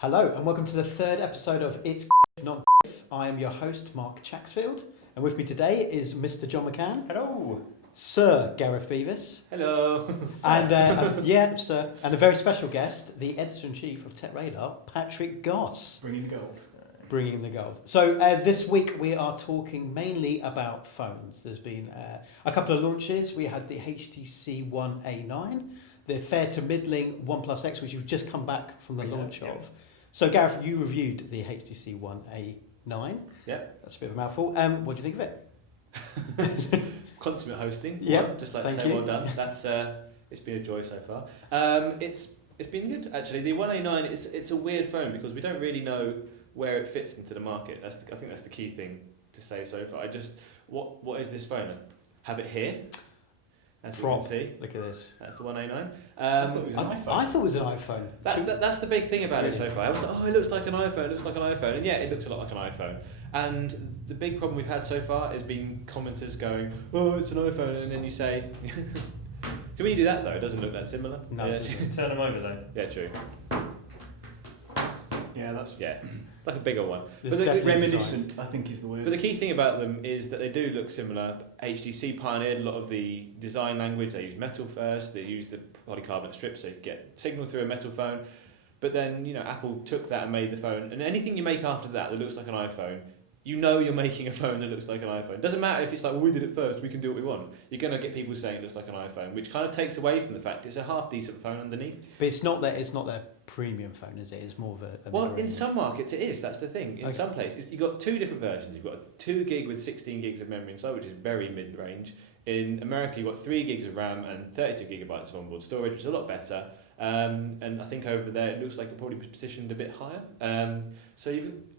Hello and welcome to the third episode of It's Not GIF. I am your host Mark Chaxfield and with me today is Mr. John McCann. Hello. Sir Gareth Beavis. Hello. And sir, and a very special guest, the editor-in-chief of Tech Radar, Patrick Goss. Bringing the goals. Bringing the gold. So this week we are talking mainly about phones. There's been a couple of launches. We had the HTC One A9, the fair to middling OnePlus X, which you've just come back from the launch of. So Gareth, you reviewed the HTC One A9. Yeah. That's a bit of a mouthful. What do you think of it? Consummate hosting. Yeah. Just like to say, well done. That's it's been a joy so far. It's been good actually. The One A9 it's a weird phone because we don't really know where it fits into the market. I think that's the key thing to say so far. What is this phone? I have it here. As you can see, look at this. That's the One A9. I thought it was an iPhone. That's the big thing about it so far. I was like, oh, it looks like an iPhone. It looks like an iPhone, and yeah, it looks a lot like an iPhone. And the big problem we've had so far has been commenters going, oh, it's an iPhone, and then you say, so when you do that though, it doesn't look that similar. No, yeah. it doesn't. Turn them over though. Yeah, true. Yeah, that's Like a bigger one. reminiscent, I think is the word. But the key thing about them is that they do look similar. HTC pioneered a lot of the design language. They use metal first. They use the polycarbonate strips so you get signal through a metal phone. But then, Apple took that and made the phone. And anything you make after that looks like an iPhone, you're making a phone that looks like an iPhone. It doesn't matter if it's like, well, we did it first, we can do what we want. You're going to get people saying it looks like an iPhone, which kind of takes away from the fact it's a half decent phone underneath. But it's not their premium phone, is it? It's more of a well, in some markets it is. That's the thing. In some places, you've got two different versions. You've got a 2 gig with 16 gigs of memory inside, which is very mid-range. In America, you've got 3 gigs of RAM and 32 gigabytes of onboard storage, which is a lot better. And I think over there it looks like it's probably positioned a bit higher.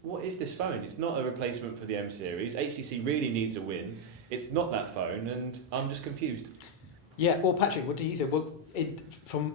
What is this phone? It's not a replacement for the M series. HTC really needs a win. It's not that phone, and I'm just confused. Yeah, well, Patrick, what do you think? Well,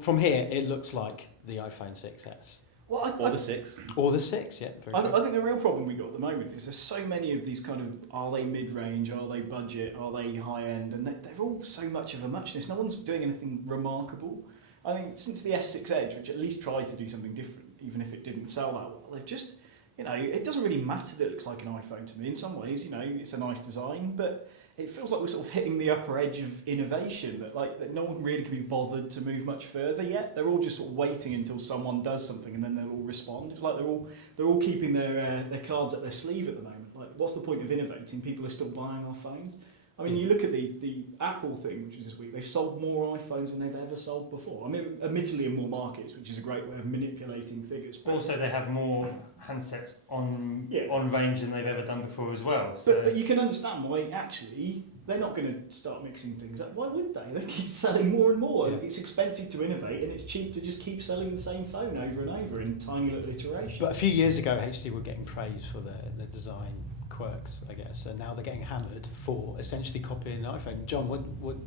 from here, it looks like the iPhone 6s. Well, Or the 6. Or the 6, yeah. I think the real problem we got at the moment is there's so many of these kind of, are they mid-range, are they budget, are they high-end, and they're all so much of a muchness. No one's doing anything remarkable. I think since the S6 Edge, which at least tried to do something different, even if it didn't sell that well, they've just, it doesn't really matter that it looks like an iPhone to me. In some ways, it's a nice design, but it feels like we're sort of hitting the upper edge of innovation, that no one really can be bothered to move much further yet. They're all just sort of waiting until someone does something and then they'll all respond. It's like they're all keeping their cards at their sleeve at the moment. Like, what's the point of innovating? People are still buying our phones. I mean, you look at the Apple thing, which is this week, they've sold more iPhones than they've ever sold before. I mean, admittedly in more markets, which is a great way of manipulating figures. But also they have more handsets on range than they've ever done before as well. So. But you can understand why actually they're not going to start mixing things up. Why would they? They keep selling more and more. Yeah. It's expensive to innovate and it's cheap to just keep selling the same phone over and over in tiny little iterations. But a few years ago, HTC were getting praised for their design quirks, I guess, and now they're getting hammered for essentially copying an iPhone. John, what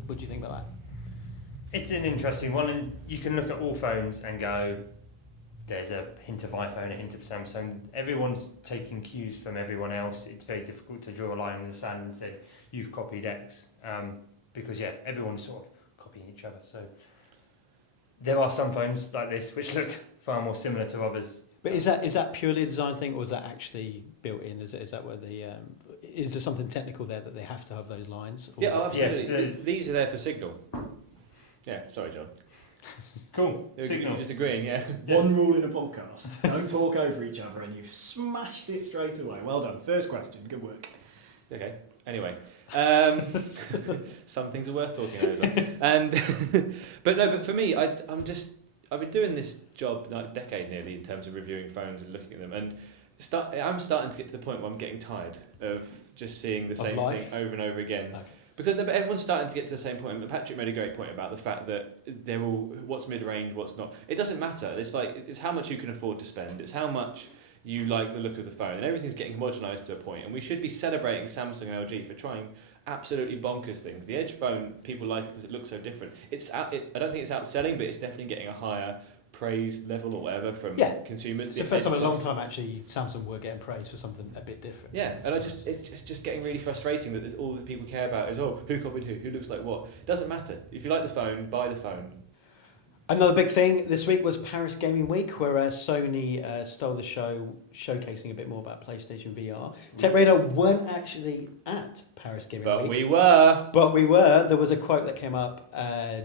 do you think about that? It's an interesting one, and you can look at all phones and go, there's a hint of iPhone, a hint of Samsung. Everyone's taking cues from everyone else. It's very difficult to draw a line in the sand and say, you've copied X, because everyone's sort of copying each other. So there are some phones like this which look far more similar to others. But is that purely a design thing, or is that actually built in? Is that where is there something technical there that they have to have those lines? Yeah, absolutely. Yes, these are there for signal. Yeah, sorry, John. Cool. You're just agreeing, yeah. One rule in a podcast: don't talk over each other, and you've smashed it straight away. Well done. First question. Good work. Okay. Anyway, some things are worth talking over. But for me, I've been doing this job like a decade nearly in terms of reviewing phones and looking at them, and I'm starting to get to the point where I'm getting tired of just seeing the same thing over and over again. Okay. Because everyone's starting to get to the same point. And Patrick made a great point about the fact that they're all what's mid-range, what's not. It doesn't matter. It's how much you can afford to spend. It's how much you like the look of the phone, and everything's getting homogenised to a point. And we should be celebrating Samsung and LG for trying absolutely bonkers things. The Edge phone, people like it because it looks so different. I don't think it's outselling, but it's definitely getting a higher praise level or whatever from consumers. It's the first time in a long time actually Samsung were getting praised for something a bit different. Yeah, and it's just getting really frustrating that all that people care about is who copied who looks like what. It doesn't matter. If you like the phone, buy the phone. Another big thing this week was Paris Gaming Week, where Sony stole the show, showcasing a bit more about PlayStation VR. TechRadar weren't actually at Paris Gaming But Week. we were. But we were. There was a quote that came up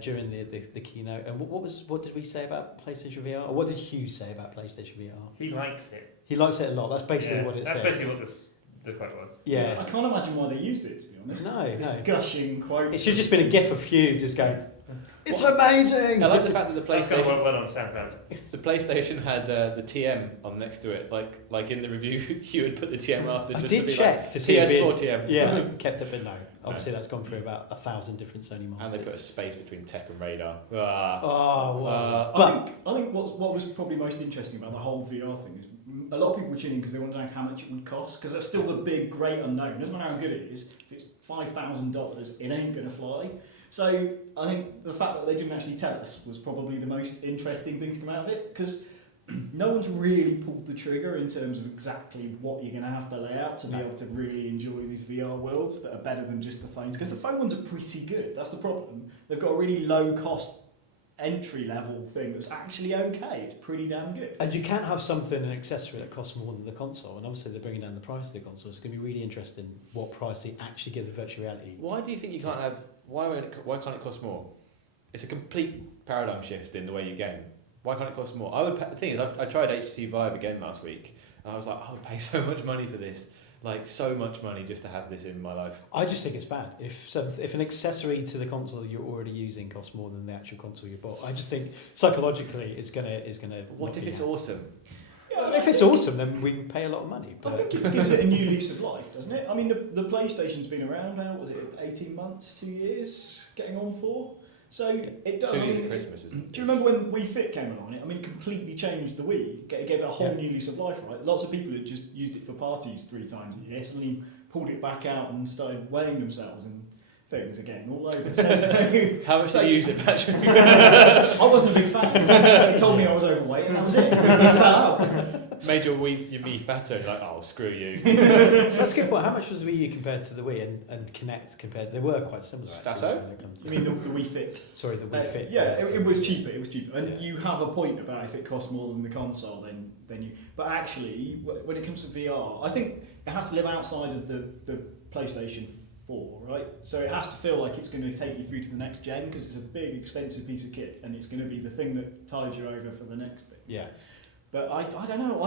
during the keynote. And what did we say about PlayStation VR? Or what did Hugh say about PlayStation VR? He likes it. He likes it a lot. That's basically what it says. That's basically what the quote was. Yeah. I can't imagine why they used it, to be honest. No, This no. gushing quote. It should have just been a gif of Hugh just going, "It's amazing!" I like the fact that the That's got PlayStation, well on SoundCloud. the PlayStation had the TM on next to it, like in the review, you would put the TM after. I Just did to be check like, to see if PS4 it TM. yeah, kept it, but no. Obviously, that's gone through about 1,000 different Sony markets. And they put a space between tech and radar. Ah. Oh, wow. I think what was probably most interesting about the whole VR thing is a lot of people were tuning because they want to know how much it would cost, because that's still the big great unknown. It doesn't matter how good it is. If it's $5,000, it ain't going to fly. So I think the fact that they didn't actually tell us was probably the most interesting thing to come out of it, because no one's really pulled the trigger in terms of exactly what you're going to have to lay out to be able to really enjoy these VR worlds that are better than just the phones. Because the phone ones are pretty good. That's the problem. They've got a really low cost entry level thing that's actually okay. It's pretty damn good. And you can't have something, an accessory that costs more than the console. And obviously, they're bringing down the price of the console. It's going to be really interesting what price they actually give the virtual reality. Why do you think you can't have? Why can't it cost more? It's a complete paradigm shift in the way you game. Why can't it cost more? The thing is, I tried HTC Vive again last week, and I was like, I would pay so much money for this, like so much money just to have this in my life. I just think it's bad. If an accessory to the console you're already using costs more than the actual console you bought, I just think psychologically it's gonna. What if it's awesome? Yeah, If it's awesome, then we can pay a lot of money. I But think it gives it a new lease of life, doesn't it? I mean, the PlayStation's been around now, was it 18 months, 2 years, getting on for? So it does. 2 years at Christmas, isn't it? Do you remember when Wii Fit came along? I mean, it completely changed the Wii. It gave it a whole new lease of life, right? Lots of people had just used it for parties 3 times a year, suddenly pulled it back out and started weighing themselves and things again all over. So, How much do you use it, Patrick? I wasn't a big fan. He told me I was overweight, and that was it. We fell out. Made your me fatter. Like, oh, screw you. that's a good point. How much was the Wii U compared to the Wii and Kinect compared? They were quite similar. actually, Stato? when it comes to- You mean the Wii Fit? Sorry, the Wii Fit. Yeah, it was cheaper. It was cheaper, and Yeah. you have a point about if it costs more than the console, then you. But actually, when it comes to VR, I think it has to live outside of the PlayStation 4, right? So it has to feel like it's going to take you through to the next gen, because it's a big, expensive piece of kit, and it's going to be the thing that ties you over for the next thing. Yeah. But I don't know.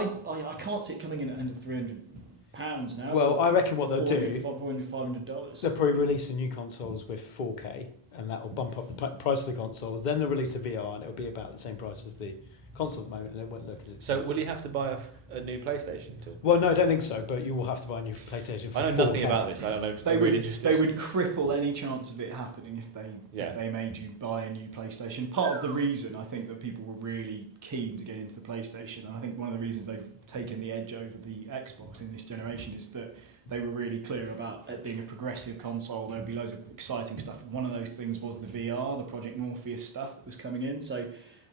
I can't see it coming in at under £300 now. Well, I reckon what they'll do, $500. they'll probably release the new consoles with 4K, and that will bump up the price of the consoles. Then they'll release the VR, and it'll be about the same price as the console at the moment, and it won't look as So expensive. will you have to buy a new PlayStation too? Well, no, I don't think so. But you will have to buy a new PlayStation. For I know nothing 4K. about this. I don't know. They would cripple any chance of it happening if Yeah. they made you buy a new PlayStation. Part of the reason I think that people were really keen to get into the PlayStation, and I think one of the reasons they've taken the edge over the Xbox in this generation, is that they were really clear about it being a progressive console. There'd be loads of exciting stuff. One of those things was the VR, the Project Morpheus stuff that was coming in. So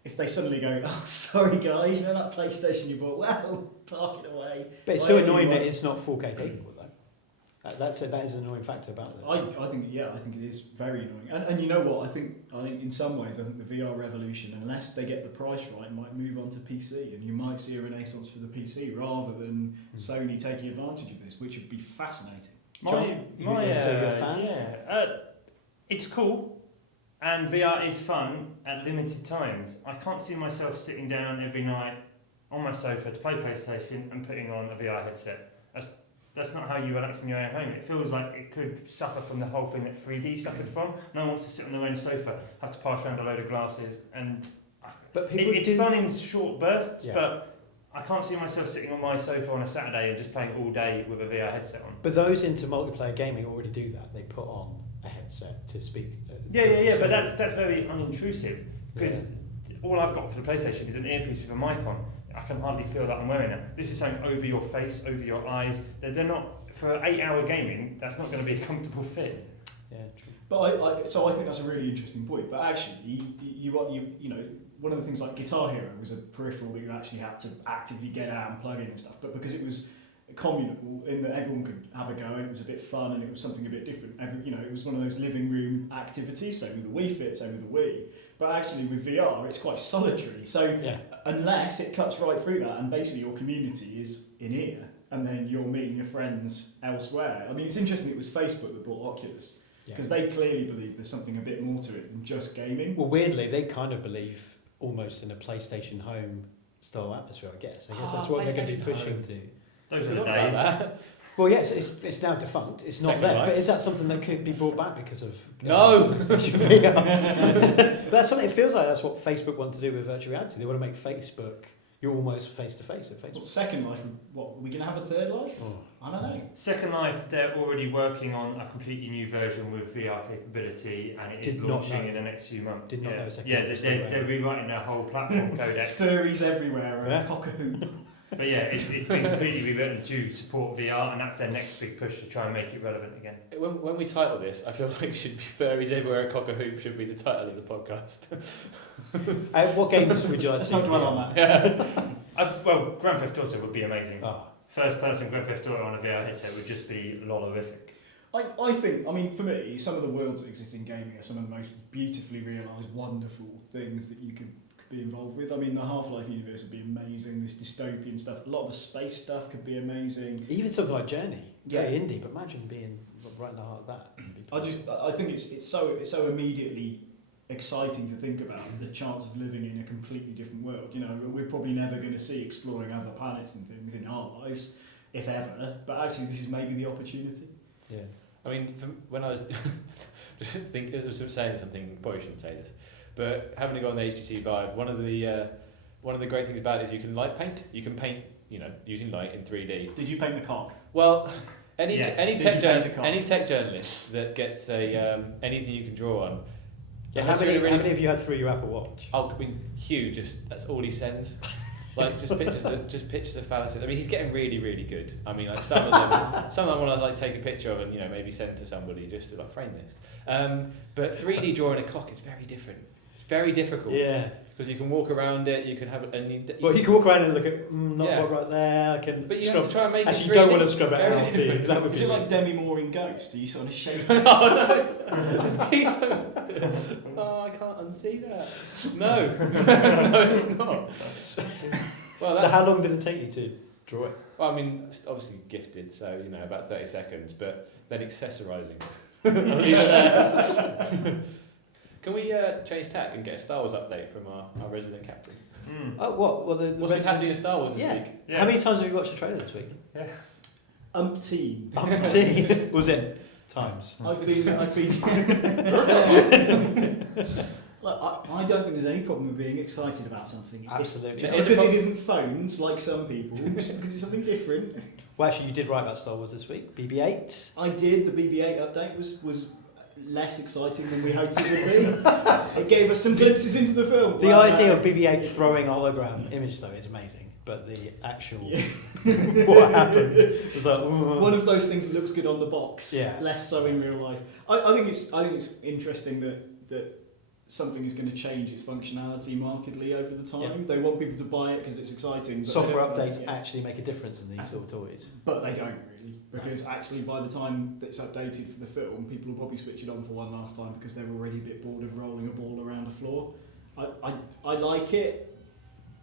if they suddenly go, oh, sorry guys, you know that PlayStation you bought? Well, park it away. But it's Why still don't you annoying that want- it's not 4K capable, though. That is an annoying factor about it. I think it is very annoying, and you know what, I think in some ways I think the VR revolution, unless they get the price right, might move on to PC, and you might see a renaissance for the PC rather than Sony taking advantage of this, which would be fascinating. It's cool, and VR is fun at limited times. I can't see myself sitting down every night on my sofa to play PlayStation and putting on a VR headset. That's not how you relax in your own home. It feels like it could suffer from the whole thing that 3D suffered from. No one wants to sit on their own sofa, have to pass around a load of glasses, and But people it's do. fun in short bursts, Yeah. but I can't see myself sitting on my sofa on a Saturday and just playing all day with a VR headset on. But those into multiplayer gaming already do that. They put on a headset to speak. Yeah, So- but that's very unintrusive, because all I've got for the PlayStation is an earpiece with a mic on. I can hardly feel that I'm wearing it. This is something over your face, over your eyes. They're not, for 8-hour gaming, that's not going to be a comfortable fit. Yeah, true. But I think that's a really interesting point. But actually, you know, one of the things like Guitar Hero was a peripheral that you actually had to actively get out and plug in and stuff. But because it was communal in that everyone could have a go, and it was a bit fun, and it was something a bit different. It was one of those living room activities. Same with the Wii Fit, same with the Wii. But actually with VR, it's quite solitary. So Yeah. unless it cuts right through that and basically your community is in here and then you're meeting your friends elsewhere. I mean, it's interesting it was Facebook that bought Oculus because they clearly believe there's something a bit more to it than just gaming. Well, weirdly, they kind of believe almost in a PlayStation Home style atmosphere, I guess. I guess that's what they're going to be PlayStation pushing Home. to. Those were the Forgot about days. that. Well, yes, it's now defunct. It's not Second there. Life. But is that something that could be brought back because of No. PlayStation VR? But that's something. It feels like that's what Facebook want to do with virtual reality. They want to make Facebook. You're almost face to face with Well, Facebook. Second Life, what, are we going to have a third life? Oh. I don't know. Second Life, they're already working on a completely new version with VR capability, and it is Did not launching know. in the next few months. Did not yeah. know Second Yeah, Life was they're still around. rewriting their whole platform codex. Furries everywhere, Yeah. and cock a hoop. But yeah, it's been completely rewritten to support VR, and that's their next big push to try and make it relevant again. When we title this, I feel like it should be Furries Everywhere, Cock a Hoop should be the title of the podcast. What games would you like to Let's see? not dwell on that. Well, Grand Theft Auto would be amazing. Oh, First person Grand Theft Auto on a VR headset would just be lolorific. I think, I mean, for me, some of the worlds that exist in gaming are some of the most beautifully realised, wonderful things that you could be involved with. I mean, the Half-Life universe would be amazing, this dystopian stuff. A lot of the space stuff could be amazing. even something like Journey, very Yeah. indie, but imagine being right in the heart of that. I think it's so immediately exciting to think about the chance of living in a completely different world. You know, we're probably never going to see exploring other planets and things in our lives, if ever. But actually, this is maybe the opportunity. Yeah. I mean, when I was just thinking, I was saying something, probably shouldn't say this, but having to go on the HTC Vive, one of the great things about it is you can light paint. You can paint, using light in 3D. Did you paint the cock? Well, any Yes. any Did tech you paint a cock? any tech journalist that gets a anything you can draw on. Yeah, unless how you're many, gonna how many of you had through your Apple Watch? I mean, Hugh that's all he sends. Like just pictures of phalluses. I mean, he's getting really, really good. I mean, like some of them I want to like take a picture of and maybe send to somebody just to like frame this. But 3D drawing a cock is very different. It's very difficult. Yeah. Because you can walk around it. You can have Well, you can walk around and look at not Yeah. right there. I can. But you scrub. have to try and make Actually, it. you don't 3D. want to scrub it Very out. do you? different. That would Is be it like Demi Moore in Ghost? Are you sort of shaking? Oh no! Please don't. Oh, I can't unsee that. No, no, it's not. Well, So how long did it take you to draw it? Well, I mean, it's obviously gifted, so about 30 seconds, but then accessorising. I'll leave it there. Can we change tack and get a Star Wars update from our resident captain? Oh, what? Well, the What's been happening in Star Wars this Yeah. week? Yeah. How many times have you watched the trailer this week? Umpteen. Umpteen. Was it times? I've been. Look, I don't think there's any problem with being excited about something. Absolutely. Just Is it because prob- it isn't phones, like some people, just because it's something different. Well, actually, you did write about Star Wars this week. BB-8. I did. The BB-8 update was less exciting than we hoped it would be. It gave us some glimpses into the film. The Well, idea of BB-8 throwing a hologram image, though, is amazing. But the actual Yeah. what happened was like one of those things that looks good on the box, Yeah. less so in real life. I think it's interesting that something is going to change its functionality markedly over the time. Yeah. They want people to buy it because it's exciting. But software they don't- updates yeah. actually make a difference in these sort of toys. But they don't really, because actually by the time that it's updated for the film, people will probably switch it on for one last time because they're already a bit bored of rolling a ball around a floor. I like it.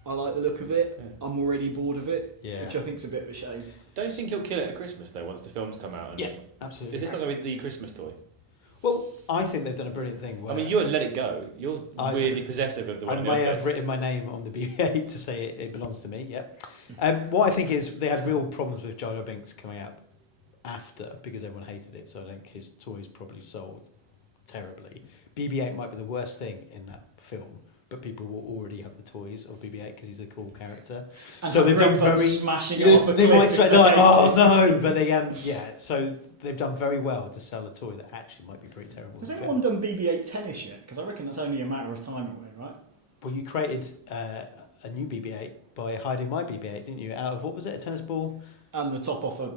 I like the look of it. Yeah. I'm already bored of it, Yeah. which I think is a bit of a shame. Don't you think he'll kill it at Christmas though? Once the films come out. And Yeah, absolutely. Is this not going to be the Christmas toy? Well, I think they've done a brilliant thing. Where I mean, you won't let it go. You're I- really possessive of the one. I in the may have office. written my name on the BB-8 to say it belongs to me. Yeah. What I think is they had real problems with Jar Jar Binks coming out after because everyone hated it. So I think his toys probably sold terribly. BB-8 might be the worst thing in that film, but people will already have the toys of BB-8 because he's a cool character. And So they've done Brentford very- smashing it off a They cliff might if say they're like, oh 80. no, but they yeah. So they've done very well to sell a toy that actually might be pretty terrible. Has anyone done BB-8 tennis yet? Because I reckon that's only a matter of time away, right? Well, you created a new BB-8 by hiding my BB-8, didn't you? Out of what was it? A tennis ball? And the top off a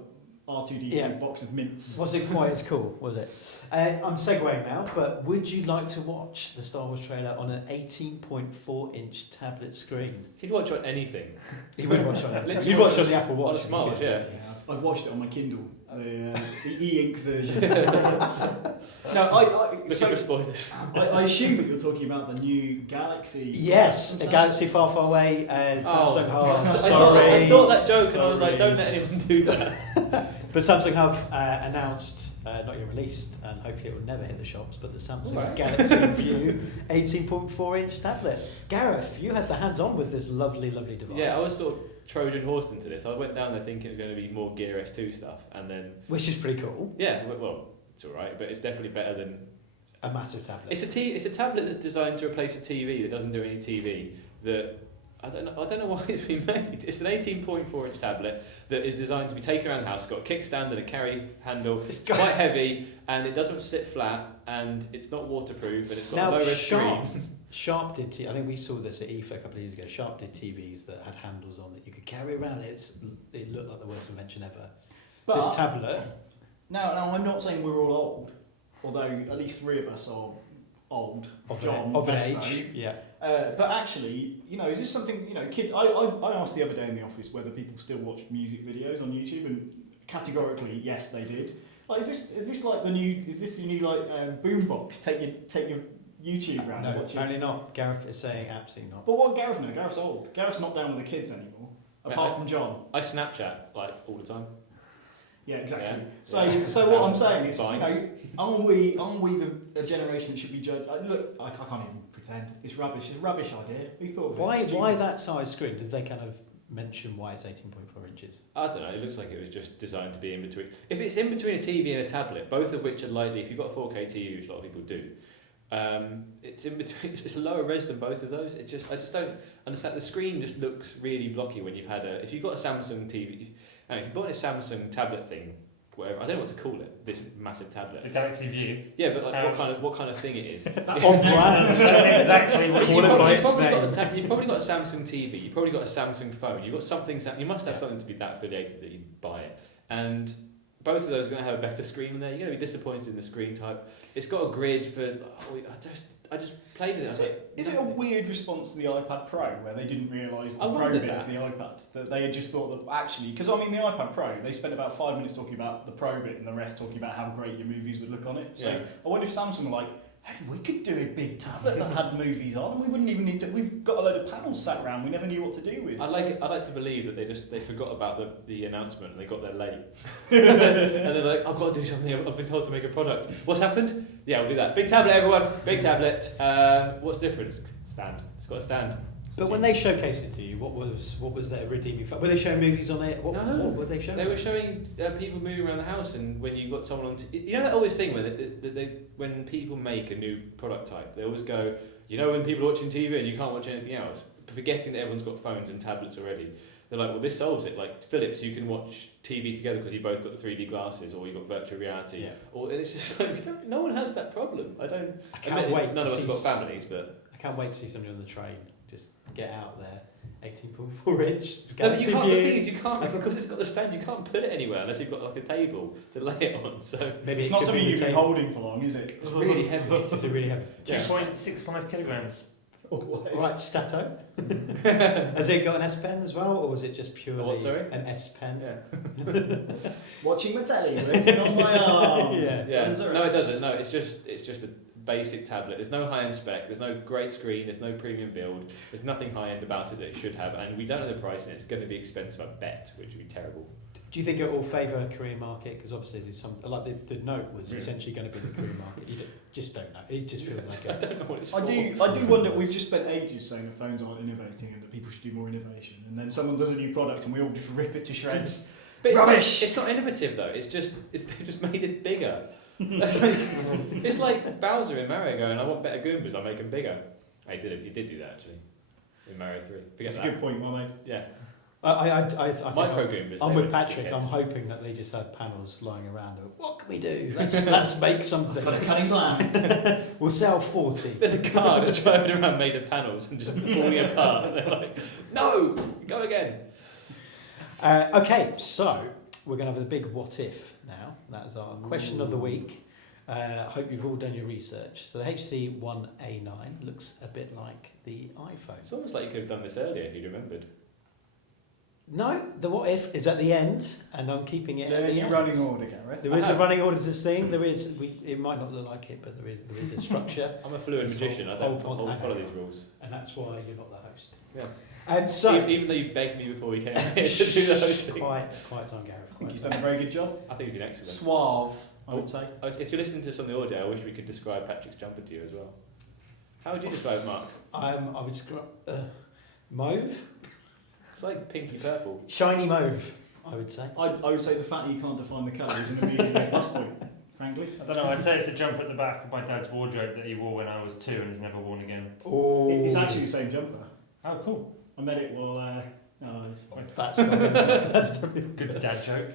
R2D2 Yeah. box of mints. Wasn't quite as cool, was it? I'm segueing now, but would you like to watch the Star Wars trailer on an 18.4-inch tablet screen? He'd watch on anything. You would watch on it. Literally You'd watch watch on the Apple Watch. on a smartwatch, yeah. I've watched it on my Kindle, the e-ink version. No, Looking for spoilers. I assume that you're talking about the new Galaxy. Yes, a Samsung. Galaxy far, far away. Samsung Hub. I thought that joke, and I was like, don't let anyone do that. But Samsung have announced, not yet released, and hopefully it will never hit the shops, but the Samsung Right. Galaxy View 18.4-inch tablet. Gareth, you had the hands-on with this lovely, lovely device. Yeah, I was sort of Trojan horsed into this. I went down there thinking it was going to be more Gear S2 stuff, and then Which is pretty cool. yeah, well, it's all right, but it's definitely better than. A massive tablet. It's a tablet that's designed to replace a TV that doesn't do any TV. That I don't know why it's been made. It's an 18.4-inch tablet that is designed to be taken around the house. It's got a kickstand and a carry handle. It's quite heavy, and it doesn't sit flat, and it's not waterproof, and it's got a low red screen. Sharp did. I think we saw this at IFA a couple of years ago. Sharp did TVs that had handles on that you could carry around. It looked like the worst invention ever. But This tablet. now, I'm not saying we're all old, although at least 3 of us are old. John, of an less age. so. Yeah. But actually, is this something, kids... I asked the other day in the office whether people still watch music videos on YouTube, and categorically, yes, they did. Like, is this like the new... Is this the new, boombox? Take your YouTube round and No, watch it? apparently not. Gareth is saying absolutely not. But what Gareth know? Gareth's old. Gareth's not down with the kids anymore, apart from John. I Snapchat all the time. Yeah, exactly. Yeah. So what I'm saying is, Signs. aren't we the generation that should be judged? Look, I can't even pretend. It's rubbish. It's a rubbish idea. We thought of it. Why It's stupid. that size screen? Did they kind of mention why it's 18.4 inches? I don't know. It looks like it was just designed to be in between. If it's in between a TV and a tablet, both of which are likely, if you've got a 4K TV, which a lot of people do, it's in between. It's a lower res than both of those. I just don't understand. The screen just looks really blocky when you've had if you've got a Samsung TV, and if you've got a Samsung tablet thing, whatever, I don't know what to call it. This massive tablet. The Galaxy View. Yeah, but what kind of thing it is? That's On his name. brand. That's exactly what Call it by its name. You've probably got a Samsung TV. You've probably got a Samsung phone. You've got something. You must have something to be that affiliated that you buy it. And both of those are going to have a better screen in there. You're going to be disappointed in the screen type. It's got a grid for. I just played with it. Is it a weird response to the iPad Pro where they didn't realise the I Pro wondered bit that. of the iPad? That they had just thought that actually, because the iPad Pro, they spent about 5 minutes talking about the Pro bit and the rest talking about how great your movies would look on it. So Yeah. I wonder if Samsung were like, hey, we could do a big tablet that had movies on. We wouldn't even need to. We've got a load of panels sat around. We never knew what to do with. I like to believe that they forgot about the announcement and they got there late. And they're like, I've got to do something. I've been told to make a product. What's happened? Yeah, we'll do that. Big tablet, everyone. Big tablet. What's different? Stand. It's got a stand. But when they showcased it to you, what was their redeeming factor? Were they showing movies on it? What were they showing? They were showing people moving around the house, and when you got someone on, you know that always thing where when people make a new product type, they always go, when people are watching TV and you can't watch anything else, forgetting that everyone's got phones and tablets already. They're like, well, this solves it. Like Philips, you can watch TV together because you both got the 3D glasses, or you've got virtual reality. Yeah. Or and it's just like no one has that problem. I can't wait None to of us see have got families, but I can't wait to see somebody on the train just get out there, 18.4 inch. no, but Galaxy you can't. The View. thing is, you can't because it's got the stand. You can't put it anywhere unless you've got like a table to lay it on. So Maybe it's it not could something be you've the been table. holding for long, is it? it's really heavy. Is it really heavy? 2.65 kilograms. Right, Stato. Has it got an S Pen as well, or was it just purely what, sorry? an S Pen? Yeah. Watching my telly, working on my arms. Yeah. Yeah. Guns are No, it X. doesn't. No, it's just a basic tablet. There's no high-end spec. There's no great screen. There's no premium build. There's nothing high-end about it that it should have, and we don't know the price, and it's going to be expensive. I bet, which would be terrible. Do you think it will favour a Korean market? Because obviously, there's some the note was essentially going to be the Korean market. Just don't know. It just feels like I don't know what it's for. I do wonder. We've just spent ages saying that phones aren't innovating and that people should do more innovation, and then someone does a new product and we all just rip it to shreds. But Rubbish! It's not innovative though. They just made it bigger. That's like, it's like Bowser in Mario going, I want better Goombas. I'll make them bigger. He did do that actually in Mario 3. Forget That's a that. good point, well made. Yeah. I think Micro Goombas. I'm they with were Patrick. I'm dickheads. hoping that they just had panels lying around. What can we do? Let's make something. Got a cunning plan. We'll sell 40. There's a car just driving around made of panels and just falling apart. And they're like, no, go again. Okay, so we're going to have a big what if now. That is our question of the week. I hope you've all done your research. So the HTC One A9 looks a bit like the iPhone. It's almost like you could have done this earlier if you remembered. No, the what if is at the end, and I'm keeping it at the end. Running order, Gareth. There is a running order to this thing. There is. It might not look like it, but there is a structure. I'm a fluid Just magician. I hold don't on, I'll follow hang on. these rules. And that's why you're not the host. Yeah. And so Even though you begged me before we came here to do the hosting. quite on Gareth. I think he's done a very good job. I think he's been excellent. Suave, I would say. If you're listening to this on the audio, I wish we could describe Patrick's jumper to you as well. How would you describe it, Mark? I would describe mauve, It's like pinky purple. shiny mauve. I would say. I would say the fact that you can't define the colour is an immediate plus point, frankly. I don't know, I'd say it's a jumper at the back of my dad's wardrobe that he wore when I was 2 and has never worn again. Oh, It's actually the same jumper. Oh, cool. I met it while... it's fine. that's that's Good dad joke.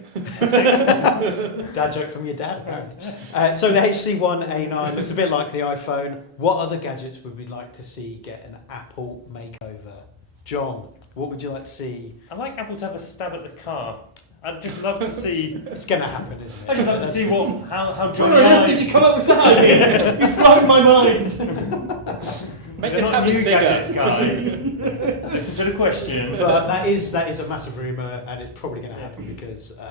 dad joke from your dad apparently. So the HTC One A9 looks a bit like the iPhone. What other gadgets would we like to see get an Apple makeover? John, what would you like to see? I'd like Apple to have a stab at the car. I'd just love to see... It's going to happen, isn't it? I'd just love to see how Johnny Where on earth Ive... did you come up with that idea? You've blown my mind. Make They're the not tablets new bigger. gadgets, guys. Listen to the question. But that is a massive rumour, and it's probably going to happen because Part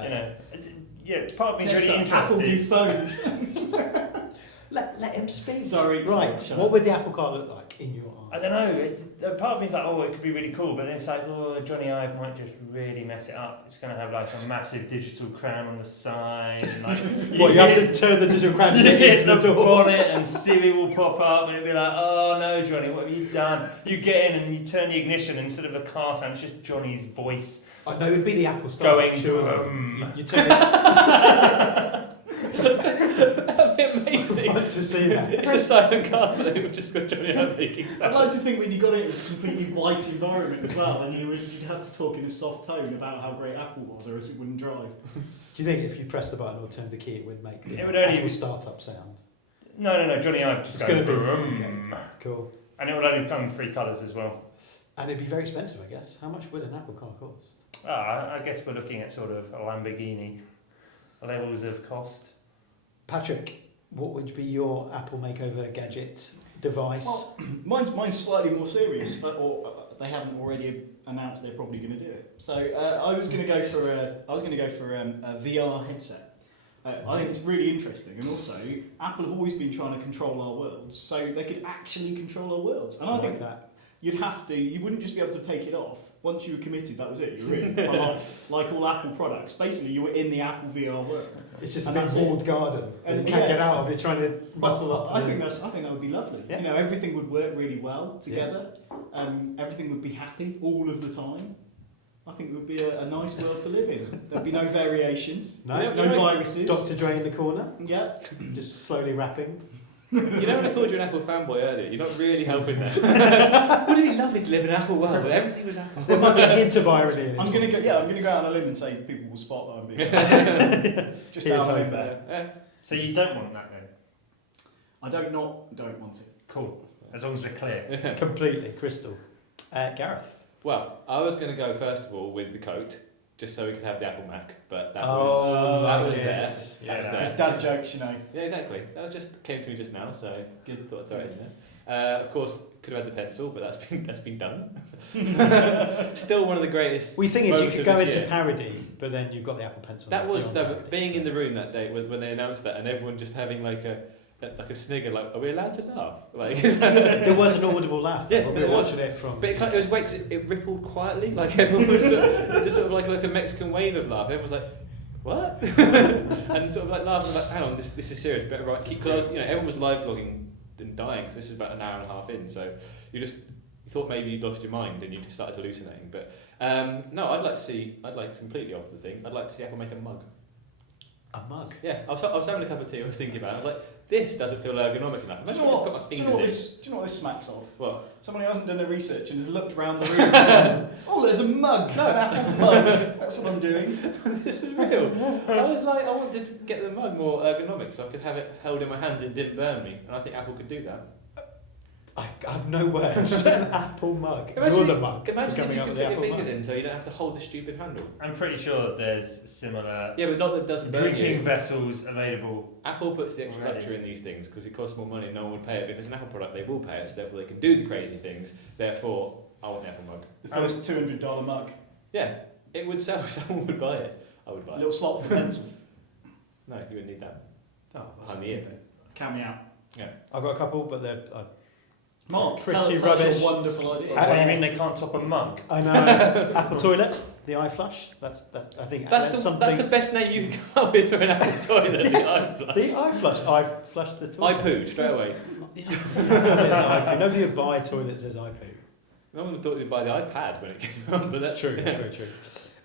of me is really Apple do interested. phones. let him speak. Sorry. Right. Shut What up. would the Apple car look like in your I eyes? don't know. Part of me is like, oh, it could be really cool, but then it's like, oh, Johnny Ive might just really mess it up. It's going to have like a massive digital crown on the side. And, like, What, you have to turn the digital crown you into hit the the door? bonnet and Siri will pop up and it'll be like, oh no, Johnny, what have you done? You get in and you turn the ignition and instead of a car sound, it's just Johnny's voice I know it would be the Apple style. going Sure. You turn it. That'd be amazing. I'd like to see that. It's a silent car, so we've just got Johnny Ive making I'd sound. like to think when you got it, it was a completely white environment as well, and you'd have to talk in a soft tone about how great Apple was, or else it wouldn't drive. Do you think if you press the button or turn the key, it would make the It would only- Apple startup sound? No, Johnny Ive just It's going gonna be- vroom. okay. Cool. And it will only come in 3 colours as well. And it'd be very expensive, I guess. How much would an Apple car cost? I guess we're looking at sort of a Lamborghini levels of cost. Patrick, what would be your Apple makeover gadget device? Well, mine's slightly more serious, or they haven't already announced they're probably going to do it. So I was going to go for a VR headset. I think it's really interesting, and also Apple have always been trying to control our worlds, so they could actually control our worlds. And I think that. you wouldn't just be able to take it off. Once you were committed, that was it. You were in for life, like all Apple products. Basically, you were in the Apple VR world. It's just a And big that's it. walled garden. And And you can't yeah. get out of it trying to muscle up. To I the- think that would be lovely. Yeah. You know, everything would work really well together. Everything would be happy all of the time. I think it would be a nice world to live in. There'd be no variations, No, no viruses. Dr. Dre in the corner, Yeah. just slowly rapping. You know when I called you an Apple fanboy earlier? You're not really helping there. Wouldn't it be lovely to live in an Apple world where everything was Apple? There might be a hint of irony in it. I'm gonna go out on a limb and say people will spot that I'm being just Here's out on a limb hoping. there. Yeah. So you don't want that then? I don't want it. Cool. As long as we're clear. Completely, crystal. Gareth. Well, I was going to go first of all with the coat, just so we could have the Apple Mac, but that Oh, was yeah. there. Yeah. That was there. Just dad jokes, you know. Yeah, exactly. That just came to me just now, so Good. thought I'd throw it in there. Of course, could have had the pencil, but that's been done. Still one of the greatest. We think is you moments could of go this into year. parody, but then you've got the Apple Pencil. That was beyond the, parody, being so. in the room that day when they announced that, and everyone just having like a snigger, like, are we allowed to laugh? Like, There was an audible laugh. Yeah, when we there were was. watching it from. but it was weird 'cause it rippled quietly, like everyone was just sort of like a Mexican wave of laugh. Everyone was like, what? And sort of like laughing, like, hang on, this is serious. Better right, because everyone was live blogging and dying because this was about an hour and a half in, so you thought maybe you'd lost your mind and you just started hallucinating. But no, I'd like completely off the thing. I'd like to see Apple make a mug. A mug. Yeah, I was having a cup of tea. I was thinking about it. I was like, this doesn't feel ergonomic enough. Do you Imagine know if I've got my what? Do you fingers know what in. this? Do you know what this smacks of? What? Someone who hasn't done their research and has looked around the room. And gone, oh, there's a mug, No. an Apple mug. That's what I'm doing. This is real. I was like, I wanted to get the mug more ergonomic so I could have it held in my hands and it didn't burn me. And I think Apple could do that. I have no words. An Apple mug. Imagine You're if- the mug. Imagine if coming you up could with put the your Apple fingers mug. in so you don't have to hold the stupid handle. I'm pretty sure that there's similar Yeah, but not that it doesn't burn drinking you. vessels available. Apple puts the extra Already. luxury in these things because it costs more money and no one would pay it. But if it's an Apple product, they will pay it, so therefore they can do the crazy things. Therefore, I want the Apple mug. The first $200 mug. Yeah. It would sell. Someone would buy it. I would buy A it. little slot for the pencil. No, you wouldn't need that. Oh, I'm the it. Count me out. I've got a couple, but they're Mark, Pretty tell us rubbish. your wonderful idea. What do you mean they can't top a mug? I know. Apple toilet, the iFlush. That's I think That's the best name you can come up with for an Apple toilet. Yes, The iFlush. the iFlush. I flushed the I toilet. pooed straight away. Nobody would buy a toilet that says I poo. No one thought you'd buy the iPad when it came out, but that's True.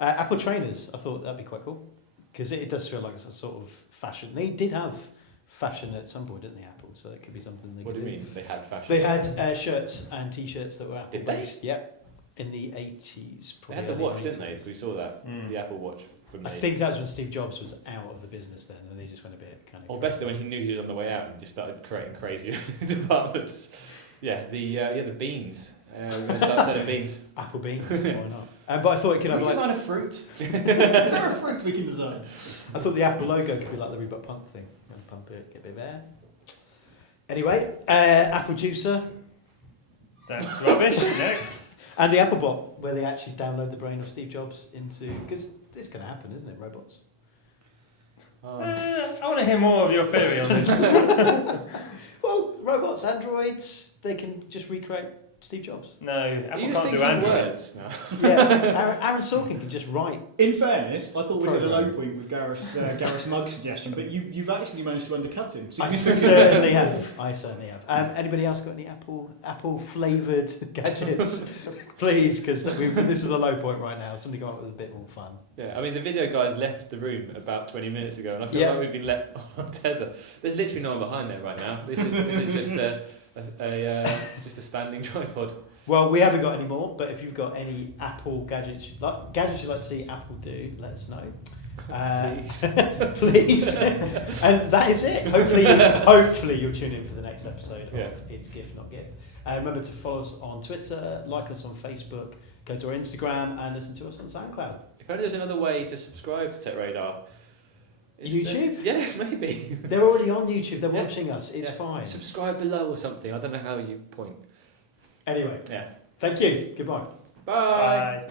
Apple trainers. I thought that'd be quite cool because it does feel like it's a sort of fashion. They did have fashion at some point, didn't they? Apple, so it could be something they What do could you mean? They had fashion. They had shirts and T-shirts that were Apple Did they? based. Yeah, in the 80s. They had the early watch, 80s. didn't they? We saw that. Mm. The Apple Watch. From I the- think that was when Steve Jobs was out of the business then, and they just went a bit kind of. Or better, when he knew he was on the way out and just started creating crazy departments. Yeah, the beans. We're going to start selling beans. Apple beans. Why not? But I thought it could Can have we like. design a fruit? Is there a fruit we can design? I thought the Apple logo could be like the Reebok pump thing. Pump it, get a bit there. Anyway, Apple Juicer That's rubbish. Next. and the Apple Bot, where they actually download the brain of Steve Jobs into because it's going to happen, isn't it? Robots. I want to hear more of your theory on this. Well, robots, androids, they can just recreate Steve Jobs. No, Apple you just can't do thinking Android. words now. Yeah, Aaron Sorkin can just write. In fairness, I thought we hit a low Program. point with Gareth's mug suggestion, but you've actually managed to undercut him. I certainly have. Anybody else got any Apple flavoured gadgets? Please, because this is a low point right now. Somebody come up with a bit more fun. Yeah, I mean, the video guys left the room about 20 minutes ago, and I feel Yeah. like we've been let on tether. There's literally no one behind there right now. This is just just a standing tripod. Well, we haven't got any more, but if you've got any Apple gadgets you'd like to see Apple do, let us know. Please. And that is it. Hopefully you'll tune in for the next episode of It's GIF Not GIF. Remember to follow us on Twitter, like us on Facebook, go to our Instagram, and listen to us on SoundCloud. If only there's another way to subscribe to Tech Radar. YouTube? Yes, maybe. They're already on YouTube. They're Yes. watching us. It's Yeah. fine. Subscribe below or something. I don't know how you point. Anyway, Yeah. thank you. Goodbye. Bye. Bye.